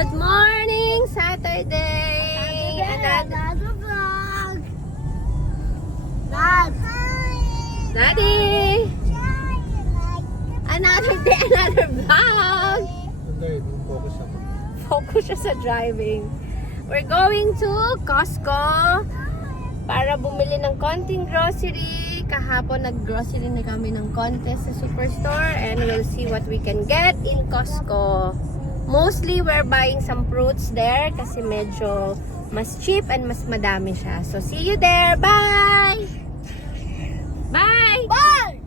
Good morning, Saturday. Another vlog. Dad. Daddy. Another day, another vlog. Focus siya sa driving. We're going to Costco para bumili ng konting grocery. Kahapon nag-grocery na kami ng konti sa superstore and we'll see what we can get in Costco. Mostly we're buying some fruits there kasi medyo mas cheap and mas madami siya. So see you there. Bye! Bye! Bye.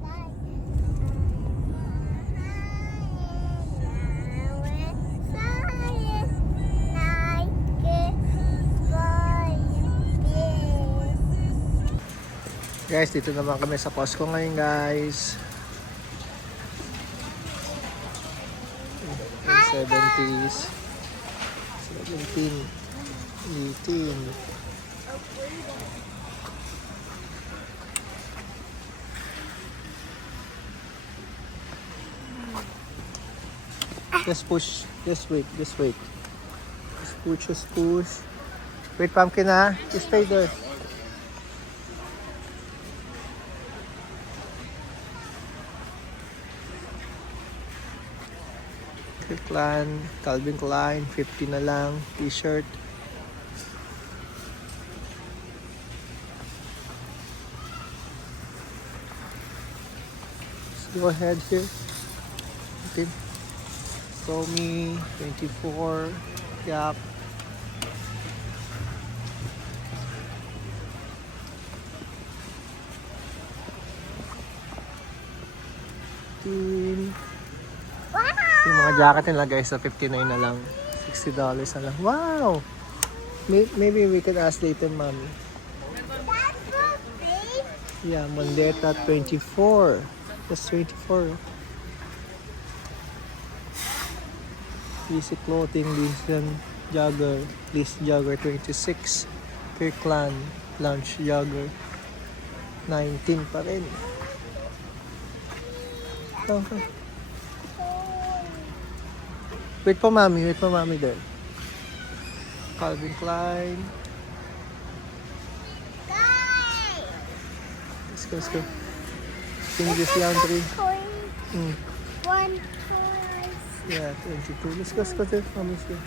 Guys, dito naman kami sa Costco ngayon, guys. 70s, 17, 18. Just push, just wait, just wait. Just push, just push. Wait, pumpkin, ha? Just stay there. Klein, Calvin Klein, 50 na lang, t-shirt. Let's go ahead here. Okay. Tommy, 24, Gap. Yung mga jacket nila guys sa 59 na lang. $60 na lang. Wow! Maybe we can ask later, mommy. Yeah, Mondeta 24. That's 24. Easy Clothing, Lincoln Jogger. List Jogger 26. Kirkland Lounge Jogger 19 pa rin. Okay. Wait for mommy there. Calvin Klein. Let's go. English Laundry. One choice. Yeah, 22. Let's go there. Mommy's there.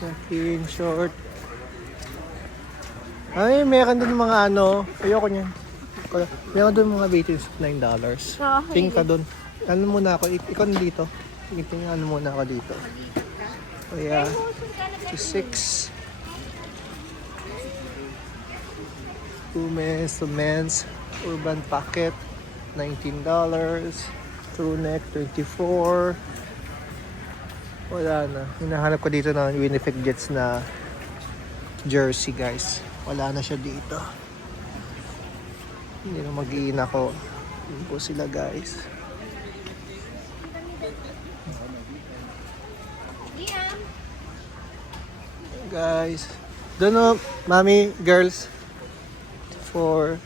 Fucking short. Ay, meron doon mga ano. Ayoko niyan. Meron doon mga beatings of $9. Okay. Tingin ka doon. Ano muna ako? Ikaw dito. Tingin ano muna ako dito. Oh yeah. 6. Men's Urban Pocket $19. True Neck 24. Wala na. Hinahanap ko dito ng Winnipeg Jets na jersey, guys. Wala na siya dito. Hindi na mag-iina ko. Yun po sila, guys. Guys. Doon o, mommy, girls. For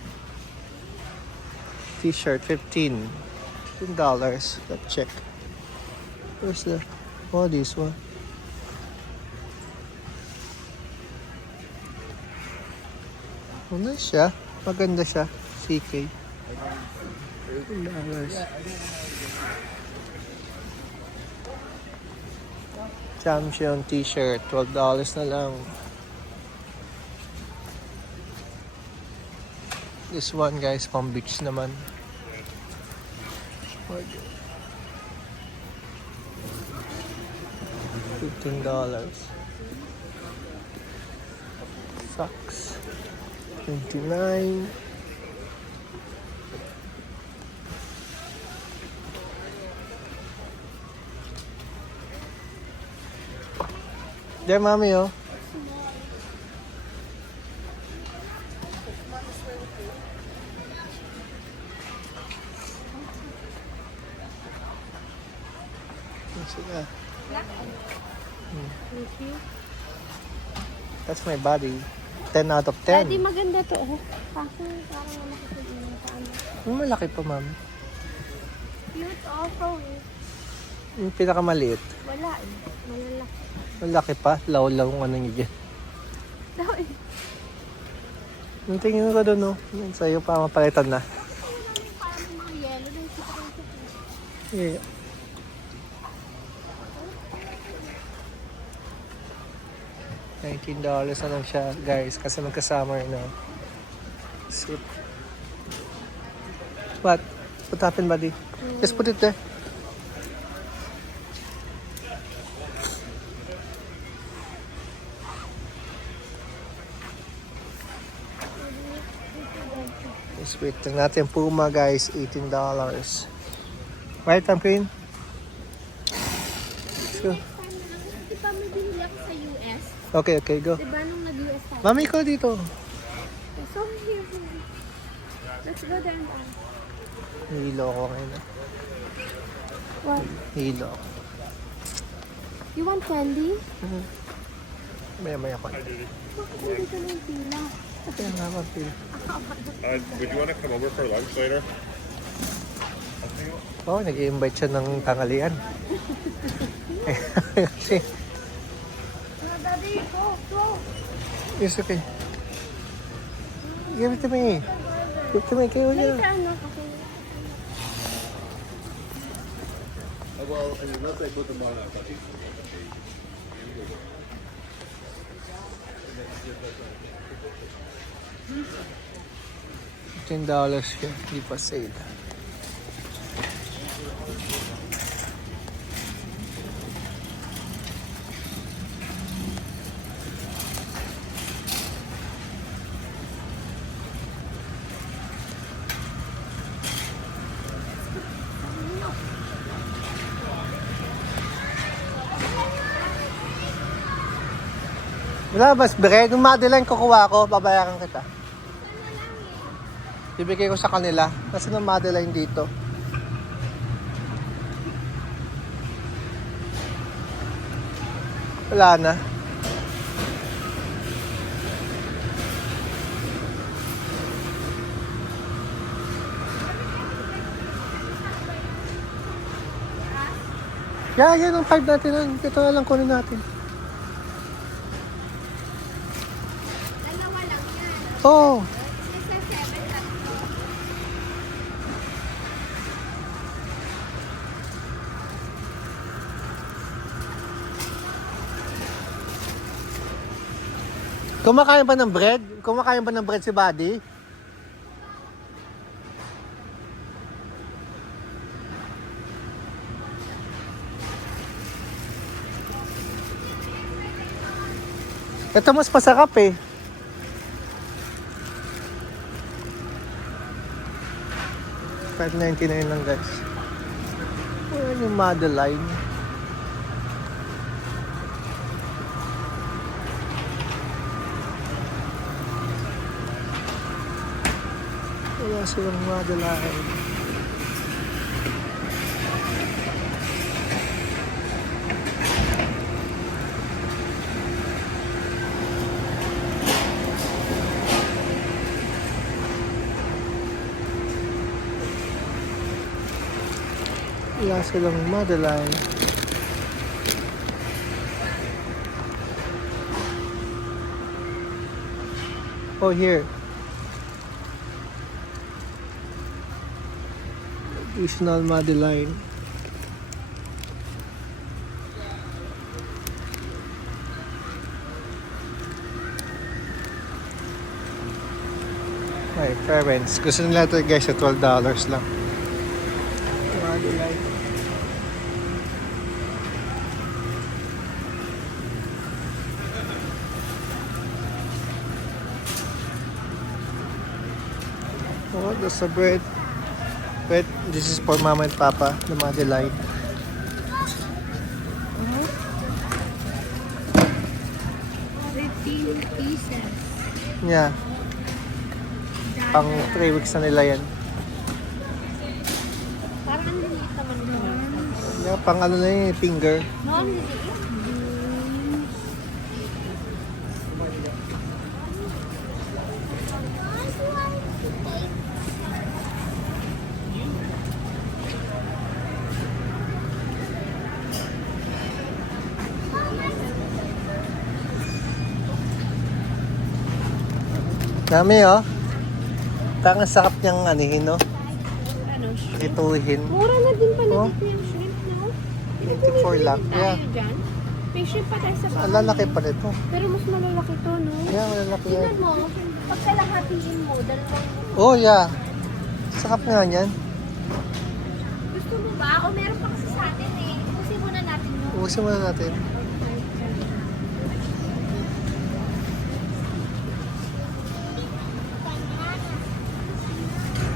t-shirt, $15. Let's check. Where's the... Oh, this one. Ano siya? Maganda siya. CK. $15. Champion t-shirt. $12 na lang. This one, guys, pang beach naman. $15. Socks. 29. There, mommy, oh. Sila. Thank you. That's my body. 10 out of Daddy, 10. maganda to. Oh. Kaso, parang makikita yung paano. Malaki pa, ma'am. Cute also eh. Yung pinakamaliit. Wala eh. Malalaki. Malaki pa. Law-law ang ano niya dyan. Daw eh. Yung tingin ko doon, no? Yung sa'yo pa mapalitan na. Parang mga yellow na yung kita. Yeah. $19 na lang siya, guys, kasi magka-summer na. Suit. What? What happened, buddy? Just put it there. Just wait lang natin. Puma, guys, $18. Right, Pumpkin? Let's go. Di ba may binili ako sa US? Okay, okay, go. Di ba nung nag-US tayo? Mami, ko dito. So here. Let's go there and on. Hilo ako ngayon. What? Hilo ako. You want candy? Maya-maya ko. Bakit nandito na yung pila? Kaya nga, Pumpkin. Would you want to come over for lunch later? Oh, nag-i-invite siya ng tanghalian. Kasi, No, Daddy, go. it's okay. Give it to me. Give it to me. Kayo niya. Later, ano? Okay. Well, unless I put them on $10 siya. Hindi pa sale. Wala, mas bread. Yung Madeline kukuha ko, babayaran kita. Ibigay ko sa kanila. Kasi ng Madeline dito. Wala na. Yan ang 5 natin. Ito na lang kunin natin. Dalawa lang yan. Oo. Isa 7 tatlo. Kumakain ba ng bread? Kumakain ba ng bread si Buddy? Ito mas masarap eh. $5.99 lang, guys. Ayan yung Madeline. Wala silang Madeline. Wala silang Madeline. Oh, here. Additional Madeline. My parents. Gusto nila ito, guys, sa $12 lang. Madeline. Oh, there's a bread. Wait, this is for Mama and Papa, the Madeline. 15 pieces. Yeah, pang 3 weeks na nila yan. Parang ang liit naman doon. Yeah, pang ano na yun, finger. No, ang liit. Dami oh. Parang sarap niyang anihin, no? Ano? Ituhin. Mura na din pala Oh. dito yung shrimp, no? 24 lang. Tayo Yeah. dyan. May shrimp pa tayo sa Ang bahay. lalaki pa nito. Pero mas malalaki to, no? Yeah, malalaki yan. Tingnan mo, pagkalahatiin mo, dalawang... Oh, yeah. Sarap nga yan. Gusto mo ba? O meron pa kasi sa atin eh. Ubusin muna natin yun. Ubusin muna natin.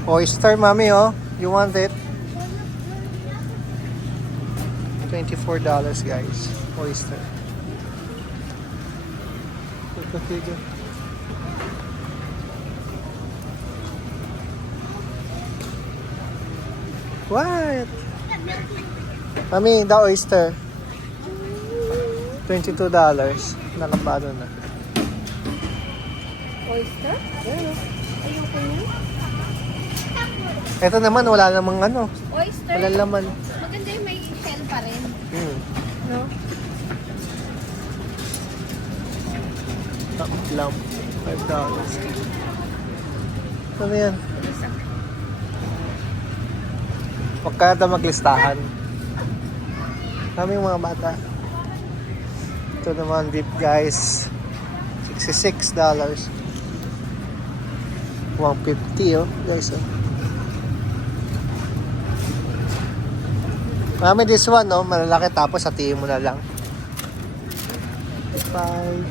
Oyster, mami, oh. You want it? $24, guys. Oyster. Pagkakigil. What? Mami, the oyster. $22. Nakabado na. Oyster? Ayoko niya. Ito naman, wala namang ano. Oyster? Wala laman. Maganda yung may shell pa rin. No? Lamb. $5. Ano yan? Huwag ka na maglistahan. Kaming mga bata. Ito naman beef, guys. $66. $150, oh. Guys, oh. Mami, this one, no? Malalaki, tapos hatiin mo na lang. 5.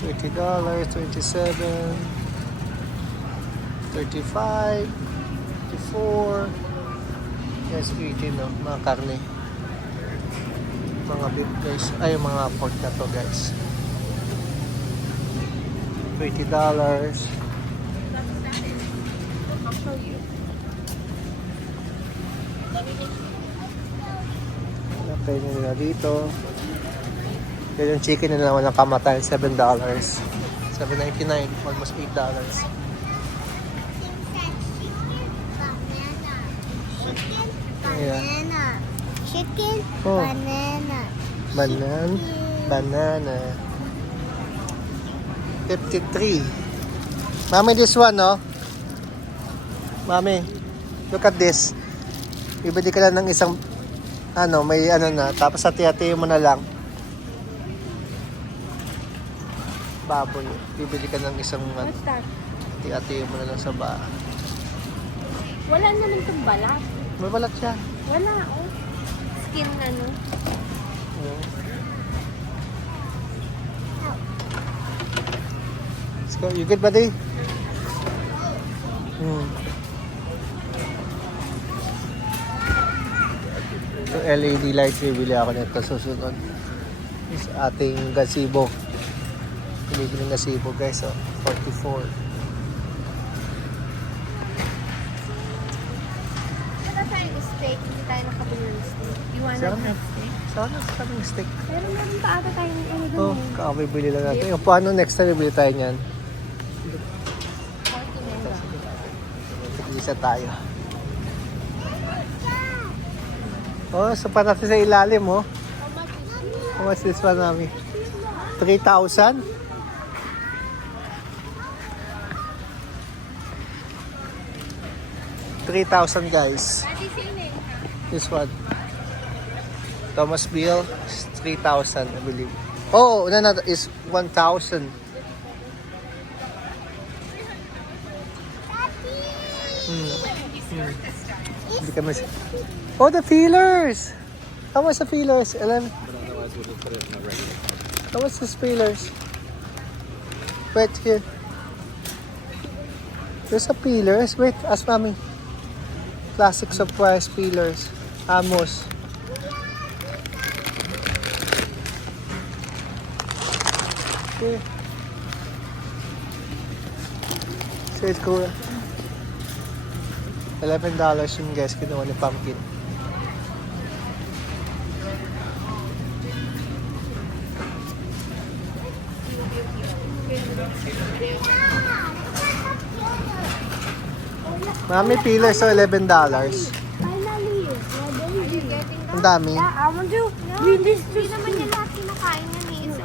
$30, 27, 35, 54. Yes, 18, no? Mga karne. Mga beef, guys. Ay, mga pork na to, guys. $20. Napay nila dito. Kaya yung chicken na naman ang kamatayan, $7. $7.99, almost $8. Yeah. Banana. Chicken. Oh. Banana. Banana. 53. Mami, this one, no? Mami, look at this. Ibili ka lang ng isang, ano, may ano na, tapos hati-hati mo na lang. Baboy. Bibili ka ng isang, What's that? hati-hati mo na lang sa bahay. Wala naman itong balat. May balat siya. Wala, oh. Skin na, no? Let's go. You good, buddy? So, LED lights, bibili ako nito susunod. Is ating gazebo. Bibili ng gazebo, guys. Oh, 44. Wala tayong steak. Hindi tayo nakabili ng steak. You wanna Saan? have steak? Sana sa kaming stick. Pero meron pa ata tayong ano dun Oh, eh. kakabibili lang natin. Yung paano next time bibili tayo niyan? 49. Isa tayo. Oh, sapat natin sa ilalim, oh. How much this one, Mami? 3,000? $3,000, guys. This one. Thomas Bill is 3,000, I believe. Oh, no, is 1,000. Hindi kami Oh, the feelers! How much the feelers? 11. How much the feelers? Wait, here. There's a peelers. Wait, ask Mommy. Classic surprise peelers. Amos. Okay. So it's cool. $11 yun, guys, kinuha ni Pumpkin. Mami, peelers so $11. Finally, Are you getting Ang dami. Yeah, I want to read this to naman niya lahat kinakain niya ni Isa.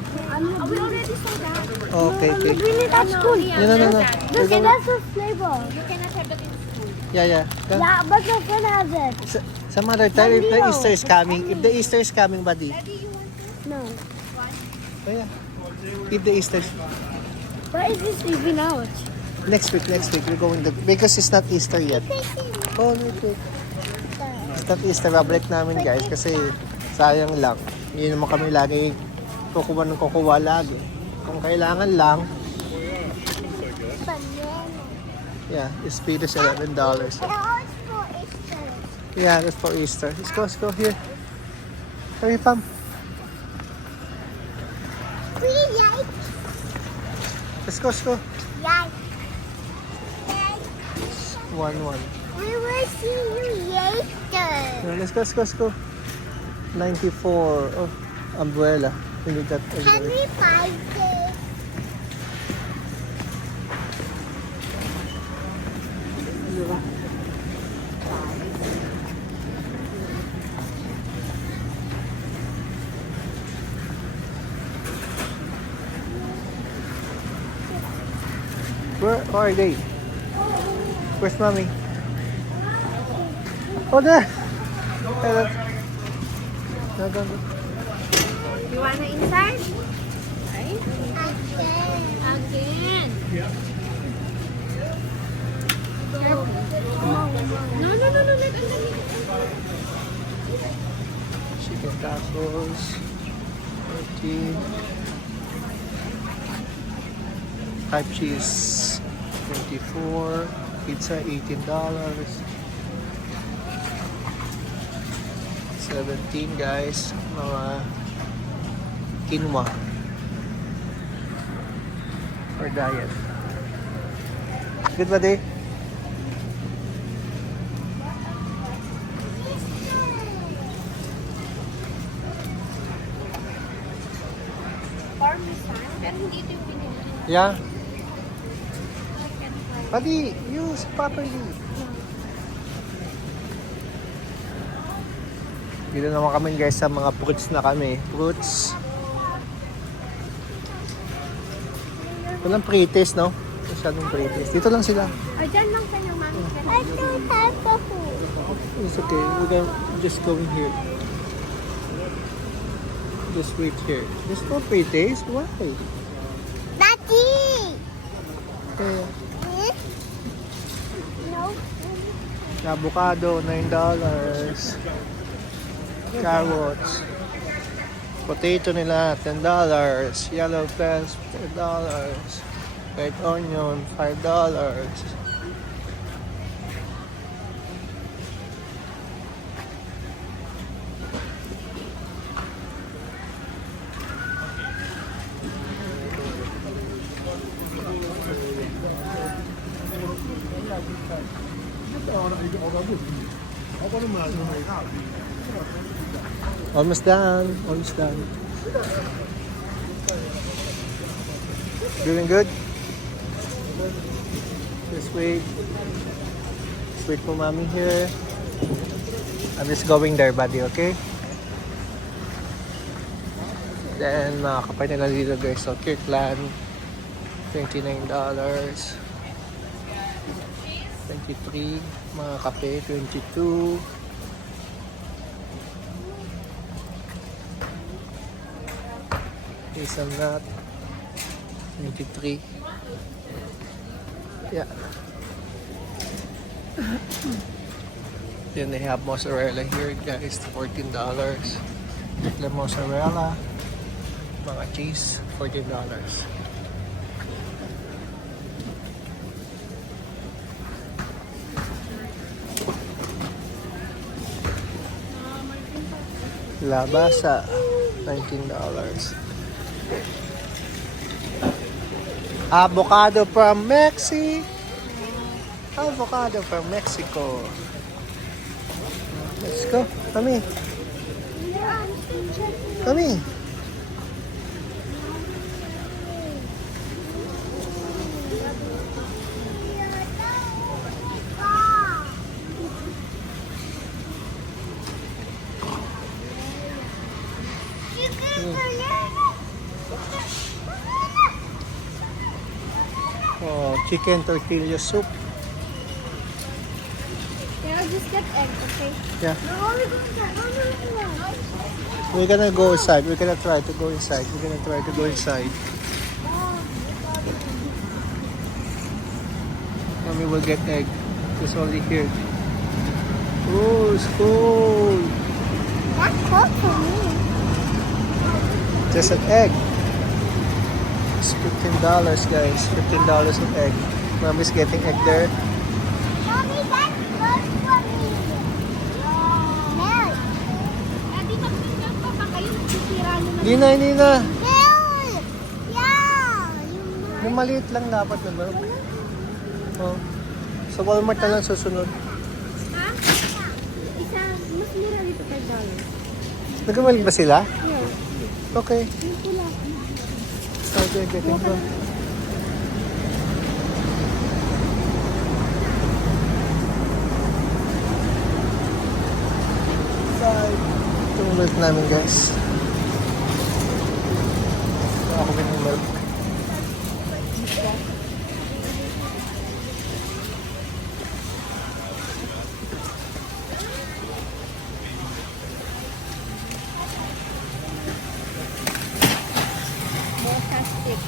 We already saw that. Okay, okay. Really, that's good. No. Look, and that's the flavor. You cannot have that in school. Yeah. Come. Yeah, but my friend has it. Some other time, if the Leo. Easter is coming, buddy. No. Oh, yeah. If the Easter, Why is this even out? next week, we're going to, because it's not Easter yet. Oh, no, okay. It's not Easter, babalik namin guys, kasi sayang lang. Hindi naman kami lagi kukuha lagi. Kung kailangan lang, Banana. yeah, it's paid us $11. Oh, it's for Easter. Yeah, that's for Easter. Let's go here. Hurry, Pam. We like. Let's go. Like. 1-1. We will see you later. Yeah, let's go. 94. Oh, umbrella. We need that Can umbrella. we buy this? Where are they? Where's mommy? Oh, there. Hello. No. You wanna inside? Right? Again. Again. No, let Chicken tacos. 30. Type cheese. 24. Pizza, $18. 17 guys. Mga quinoa. For diet. Good ba, day? Parmesan, pero hindi ito yung pinili. Yeah. Buddy, use properly. Dito naman kami guys sa mga fruits na kami. Fruits. Walang pre-taste, no? Masyadong pre-taste. Dito lang sila. O, dyan lang kayo, mami. I don't have the food. It's okay. We're gonna just go in here. Just wait here. There's no pre-taste. Why? Daddy! Okay. This? No. Avocado, $9. Carrots. Potato nila, $10. Yellow peas, $4. Red onion, $5. Almost done. Doing good? Just wait. Just wait for mommy here. I'm just going there, buddy, okay? Then, mga kapay nila dito guys. So, Kirkland, $29. 23. Mga kape, 22. Hazelnut, 23. Yeah. Then they have mozzarella here, guys, $14. The mozzarella, mga cheese, $14. Labasa, $19. Avocado from Mexico. Avocado from Mexico. Let's go. Kami. Oh, chicken tortilla soup. Yeah, I'll just get egg, okay? Yeah. No, we're going to no. We're gonna go inside. We're gonna try to go inside. We're gonna try to go inside. Mommy will get egg. It's only here. Oh, it's cold. That's cold for me. Just an egg. It's $15, guys. $15 an egg. Mommy's getting egg there. Mommy, that's good for me. Milk. Daddy, mag-milk pa ba kayo? Sisira nyo na. Hindi na. Milk! Yeah! Yung maliit lang dapat na milk. Oh. Sa Walmart na lang susunod. Ha? Isa, mas mura dito $5. Nagkamalik ba sila? Yeah. Okay. Yung pula. Start getting one. Ito yung milk namin, guys. Ako din yung milk. Fantastic.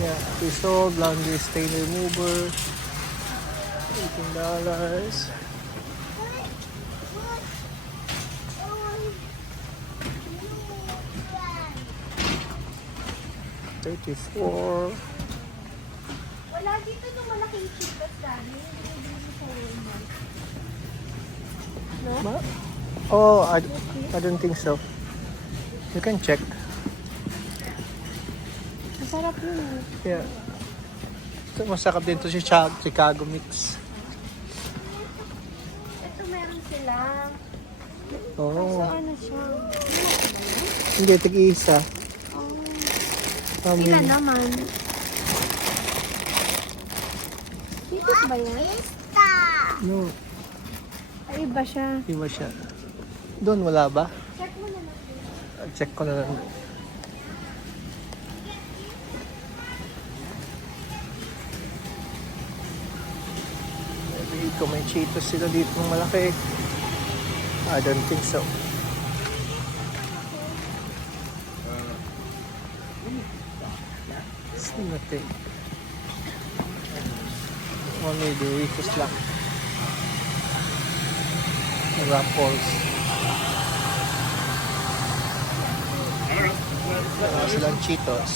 Yeah, Resolve, laundry stain remover. $18. $34. Wala dito nung malaking chipas, Daddy. Hindi dito sa Walmart. Oh, I don't think so. You can check. Masarap yun. Yeah. Ito, masakap din to si Chicago Mix. Ito meron sila. Oh. Ano siya? Hindi, tig-isa. Sila naman. Dito ba yan? No, Ay, iba siya. iba siya. Doon, wala ba? Check mo naman. Check ko na lang. Maybe kung may Cheetos sila dito ng malaki. I don't think so. It's nothing. Only the Doritos lang. Ruffles. Wala silang Cheetos.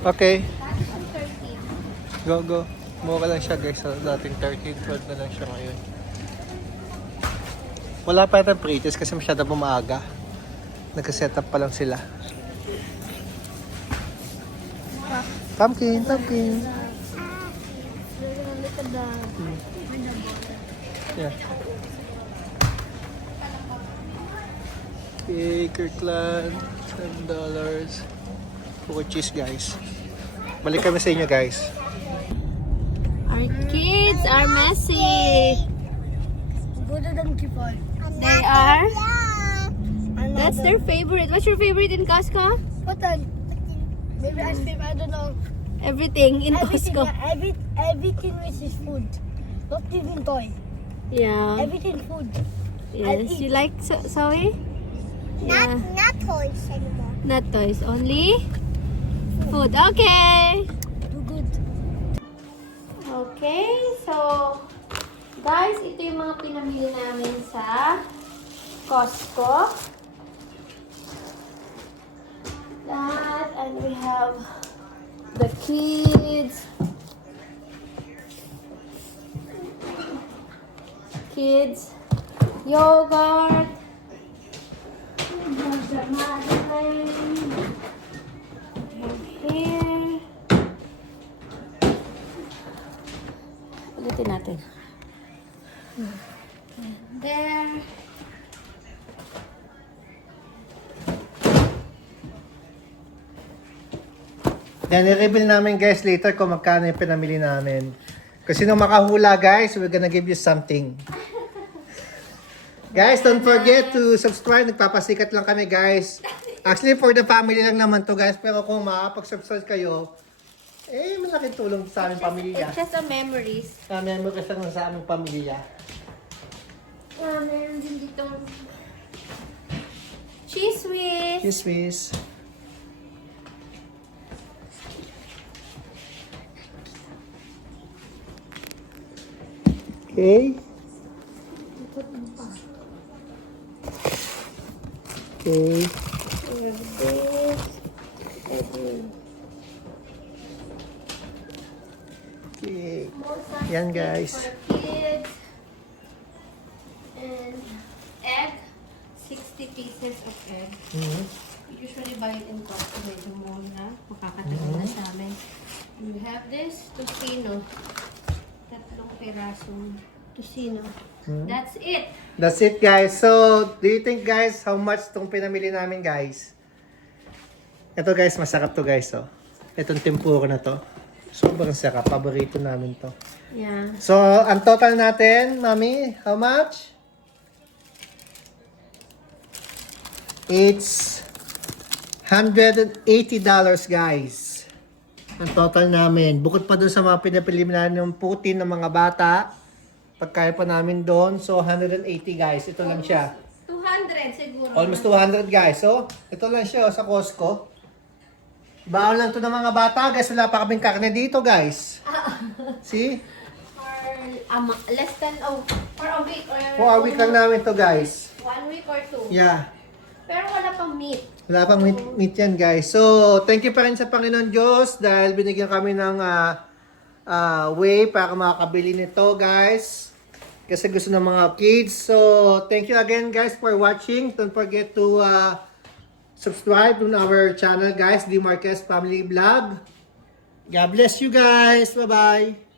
Okay. Go, go. Mukha lang siya, guys. Sa dating 13, 12 na lang siya ngayon. Wala pa yata pre-test kasi masyado pa maaga. Nagka-set up pa lang sila. Pumpkin, pumpkin. Look at the... Yeah. Okay, Kirkland, $7. Puro cheese, guys. Balik kami sa inyo, guys. Our kids are messy. Buddha than kipon. They are. That's their favorite. What's your favorite in Costco? Putan. Maybe ice cream, I don't know. Everything in Costco. Everything which is food. Not even toy. Yeah. Everything food. Yes. You like Zoe? Yeah. Not toys anymore. Not toys. Only food. Okay. Too good. Okay. So, guys, ito yung mga pinamili namin sa Costco. That, and we have the kids yogurt. We have the Madeleine. And here. Ulitin natin. There. Yan, i-reveal namin guys later kung magkano yung pinamili namin. Kasi nung makahula guys, we're gonna give you something. Guys, don't forget to subscribe. Nagpapasikat lang kami guys. Actually, for the family lang naman to guys. Pero kung makapag-subscribe kayo, malaking tulong sa aming pamilya. It's just a memories. Memories lang sa aming pamilya. Meron din dito. Cheese whiz. Yes, please. Okay. Okay. We have this. Okay. More sausage Yan, guys. for kids. And egg. 60 pieces of egg. Mhm. We usually buy it in Costco. Medyo more na. Makakatipid na sa amin. And we have this tocino. 3 pirasong tocino. That's it. That's it guys. So, do you think guys how much tong pinamili namin guys? Ito guys, masarap to guys oh. Itong tempura na to. Sobrang sarap. Paborito namin to. Yeah. So, ang total natin, Mami, how much? It's $180 guys. Ang total namin. Bukod pa dun sa mga pinapili namin ng putin ng mga bata. Pagkaya pa namin doon. So, 180 guys. Ito lang siya. 200 siguro. Almost 200 guys. So, ito lang siya oh, sa Costco. Baon lang to ng mga bata guys. Wala pa kaming karne dito guys. See? For less than for a week or For a week lang namin to guys. 1 week or 2. Yeah. Pero wala pang meat. Wala pang meat yan guys. So, thank you pa rin sa Panginoon Diyos dahil binigyan kami ng way para makakabili nito guys. Kasi gusto ng mga kids. So, thank you again guys for watching. Don't forget to subscribe to our channel guys, The Marquez Family Vlog. God bless you guys. Bye-bye.